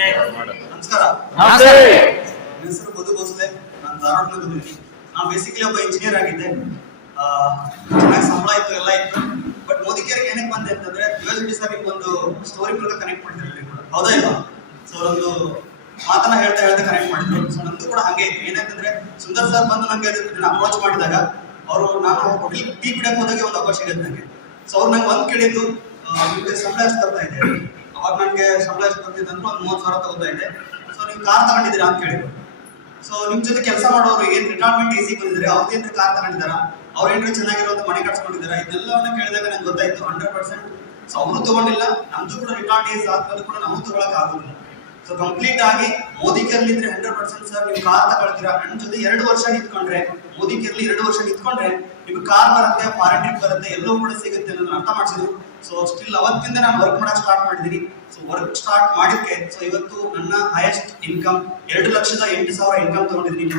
ನಮಸ್ಕಾರ. ನನ್ನ ಹೆಸರು ಮಧು ಭೋಸ್ಲೆ. ನಾನು ಧಾರವಾಡದಲ್ಲಿ ಬಂದಿದ್ದೀನಿ. ನಾನು ಬೇಸಿಕಲಿ ಒಬ್ಬ ಇಂಜಿನಿಯರ್ ಆಗಿದ್ದೆ. ಚೆನ್ನಾಗಿ ಸಂಬಳ ಇತ್ತು, ಎಲ್ಲ ಇತ್ತು. ಬಟ್ ಮೋದಿ ಕೇರ್ಗೆ ಏನಕ್ಕೆ ಬಂದೆ ಅಂತಂದ್ರೆ ಯೂನಿವರ್ಸಿಟಿ ಸರ್ ಒಂದು ಸ್ಟೋರಿ ಮೂಲಕ ಕನೆಕ್ಟ್ ಮಾಡಿದ್ರು. ಹೌದಾ ಇಲ್ವಾ? ಸೊ ಒಂದು ಮಾತನ್ನ ಹೇಳ್ತಾ ಕನೆಕ್ಟ್ ಮಾಡಿದ್ರು. ಸೊ ನಂದು ಕೂಡ ಹಾಗೆ ಇತ್ತು. ಏನಂತಂದ್ರೆ ಸುಂದರ್ ಸರ್ ಬಂದು ನನಗೆ ಅಪ್ರೋಚ್ ಮಾಡಿದಾಗ ನಾನು ಹೋಟೆಲ್ ಟೀ ಕುಡಿಯಕ್ಕೆ ಹೋದಾಗ ಒಂದು ಅವಕಾಶ ಸಿಗುತ್ತೆ ನನಗೆ. ಸೊ ಅವ್ರು ನಂಗೆ ಒಂದು ಕೇಳಿದ್ದು, ನಿಮಗೆ ಸಂಬಳ ಎಷ್ಟು ಬರ್ತಾ ಇದೆ? ಅವಾಗ ನನಗೆ ಸಂಬಳ ಎಷ್ಟು ಬರ್ತಿದ್ದೆ ಅಂದ್ರೆ ಒಂದು 30,000 ತಗೋತಾ ಇದೆ. ಸೊ ನೀವು ಕಾರ್ ತಗೊಂಡಿದ್ದೀರಾ ಅಂತ ಕೇಳಿದ್ರು. ಸೊ ನಿಮ್ ಜೊತೆ ಕೆಲಸ ಮಾಡೋರು ಏನ್ ರಿಟೈರ್ಮೆಂಟ್ ಏಜ್ ಬಂದಿದ್ದಾರೆ, ಅವ್ರದ್ದೇನು ಕಾರ್ ತಗೊಂಡಿದ್ದಾರಾ, ಅವ್ರೇನ್ರಿ ಚೆನ್ನಾಗಿರೋದು ಮನೆ ಕಟ್ಸ್ಕೊಂಡಿದ್ದಾರೆ, ಇದೆಲ್ಲವನ್ನ ಕೇಳಿದಾಗ ನಂಗೆ ಗೊತ್ತಾಯ್ತು 100%. ಸೊ ಅವರು ತಗೊಂಡಿಲ್ಲ, ನಮ್ದು ಕೂಡ ರಿಟೈರ್ಡ್ ಏಜ್ ಆದ್ಮೇಲೆ ಕೂಡ ನಾವು ತಗೊಳಕ್ ಆಗೋದಿಲ್ಲ. ಸೊ ಕಂಪ್ಲೀಟ್ ಆಗಿ ಮೋದಿ ಕೇರ್ಲಿ ಇದ್ರೆ 100% ಸರ್ ನೀವು ಕಾರ್ ತಗೊಳ್ತೀರಾ. ನನ್ನ ಜೊತೆ 2 ವರ್ಷ ನಿಂತ್ಕೊಂಡ್ರೆ, ಮೋದಿ ಕೇರ್ಲಿ 2 ವರ್ಷ ನಿಂತ್ಕೊಂಡ್ರೆ ನಿಮ್ಗೆ ಕಾರ್ ಬರುತ್ತೆ, ಫಾರಿನ್ ಟ್ರಿಪ್ ಬರುತ್ತೆ, ಎಲ್ಲವೂ ಕೂಡ ಸಿಗುತ್ತೆ ಅನ್ನೋದನ್ನ ಅರ್ಥ ಮಾಡಿಸಿದ್ರು. ಸೊ ಸ್ಟಿಲ್ ಅವತ್ತಿಂದ ನಾನು ವರ್ಕ್ ಮಾಡಕ್ ಸ್ಟಾರ್ಟ್ ಮಾಡಿದ್ದೀನಿ. ಸೊ ವರ್ಕ್ ಸ್ಟಾರ್ಟ್ ಮಾಡಿದ್ಕೆ ಸೊ ಇವತ್ತು ನನ್ನ ಹೈಯೆಸ್ಟ್ ಇನ್ಕಮ್ 2,08,000 ಇನ್ಕಮ್ ತಗೊಂಡಿದ್ದೀನಿ.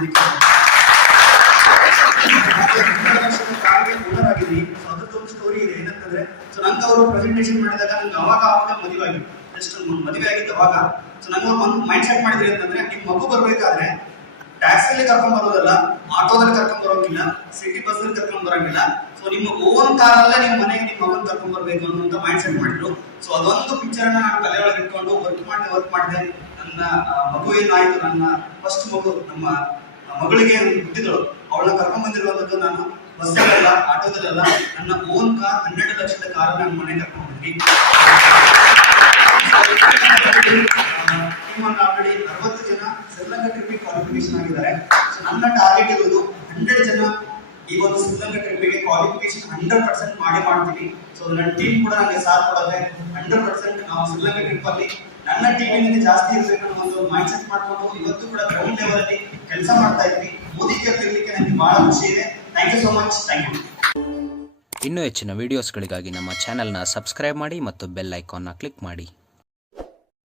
ಓನರ್ ಆಗಿದ್ದೀನಿ. ಸೊ ಅದ್ರದ್ದು ಒಂದು ಸ್ಟೋರಿ ಇದೆ. ಏನಂತಂದ್ರೆ ಸೊ ನಂಗೆ ಅವರು ಪ್ರೆಸೆಂಟೇಷನ್ ಮಾಡಿದಾಗ ನಂಗೆ ಅವಾಗ ಮದುವೆ ಆಗಿತ್ತು. ಜಸ್ಟ್ ಮದುವೆ ಆಗಿತ್ತು ಅವಾಗ. ಸೊ ನಂಗೆ ಅವ್ರು ಒಂದು ಮೈಂಡ್ ಸೆಟ್ ಮಾಡಿದ್ರಿ ಅಂತಂದ್ರೆ ನಿಮ್ ಮಗು ಬರ್ಬೇಕಾದ್ರೆ ಟ್ಯಾಕ್ಸಿಯಲ್ಲಿ ಕರ್ಕೊಂಡ್ ಬರೋದಲ್ಲ, ಆಟೋದಲ್ಲಿ ಕರ್ಕೊಂಡ್ ಬರೋಂಗಿಲ್ಲ, ಸಿಟಿ ಬಸ್ ಅಲ್ಲಿ ಕರ್ಕೊಂಡ್ ಬರೋಂಗಿಲ್ಲ. ಸೊ ನಿಮ್ಮ ಓನ್ ಕಾರಲ್ಲೇ ನಿಮ್ಮ ಮನೆಗೆ ನಿಮ್ಮ ಮಗನ್ ಕರ್ಕೊಂಡ್ ಬರ್ಬೇಕು ಅನ್ನುವಂತ ಮೈಂಡ್ ಸೆಟ್ ಮಾಡಿದ್ರು. ಸೊ ಅದೊಂದು ಪಿಕ್ಚರ್ ನಾನು ತಲೆ ಒಳಗೆ ಇಟ್ಕೊಂಡು ವರ್ಕ್ ಮಾಡಿದೆ. ನನ್ನ ಮಗು ಏನಾಯ್ತು, ನನ್ನ ಫಸ್ಟ್ ಮಗು ನಮ್ಮ ಮಗಳಿಗೆ ಹುಟ್ಟಿದ್ರು, ಅವಳನ್ನ ಕರ್ಕೊಂಡ್ ಬಂದಿರುವಂತದ್ದು ನಾನು ಬಸ್ಸಲ್ಲ, ಆಟೋದಲ್ಲ, ನನ್ನ ಓನ್ ಕಾರ್ 12 ಲಕ್ಷದ ಕಾರ್ ನನ್ನ ಮನೆಗೆ ಕರ್ಕೊಂಡ್ ಬಂದ್ವಿ. ಆಲ್ರೆಡಿ 60 ಜನ ಶ್ರೀಲಂಕಾ ಟ್ರಿಪ್ಗೆ ಕ್ವಾಲಿಫಿಕೇಶನ್ ಆಗಿದ್ದಾರೆ. ಸೊ ನನ್ನ ಟಾರ್ಗೆಟ್ ಇರೋದು 100 ಜನ ಈ ಒಂದು ಶ್ರೀಲಂಕಾ ಟ್ರಿಪ್ಗೆ ಕ್ವಾಲಿಫಿಕೇಶನ್ 100% ಮಾಡ್ತೀವಿ. ಸೊ ನನ್ನ ಟೀಮ್ ಕೂಡ ನನಗೆ ಸಾಥ್ ಕೊಡೋದ್ರೆ 100% ನಾವು ಶ್ರೀಲಂಕಾ ಟ್ರಿಪ್ ಅಲ್ಲಿ ನನ್ನ ಟೀಮಿನಿಂದ ಜಾಸ್ತಿ ಇರಬೇಕು ಅನ್ನೋ ಒಂದು ಮೈಂಡ್ ಸೆಟ್ ಮಾಡ್ಕೊಂಡು ಇವತ್ತು ಕೂಡ ಗ್ರೌಂಡ್ ಲೆವೆಲ್ ಅಲ್ಲಿ ಕೆಲಸ ಮಾಡ್ತಾ ಇದ್ವಿ. ಮೋದಿ ಕೇರ್ ಇರಲಿಕ್ಕೆ ನನಗೆ ಬಹಳ ಖುಷಿ ಇದೆ. Thank you so much. Thank you. ಇನ್ನೂ ಹೆಚ್ಚಿನ ವಿಡಿಯೋಸ್ಗಳಿಗಾಗಿ ನಮ್ಮ ಚಾನೆಲ್ನ ಸಬ್ಸ್ಕ್ರೈಬ್ ಮಾಡಿ ಮತ್ತು ಬೆಲ್ ಐಕಾನ್ನ ಕ್ಲಿಕ್ ಮಾಡಿ.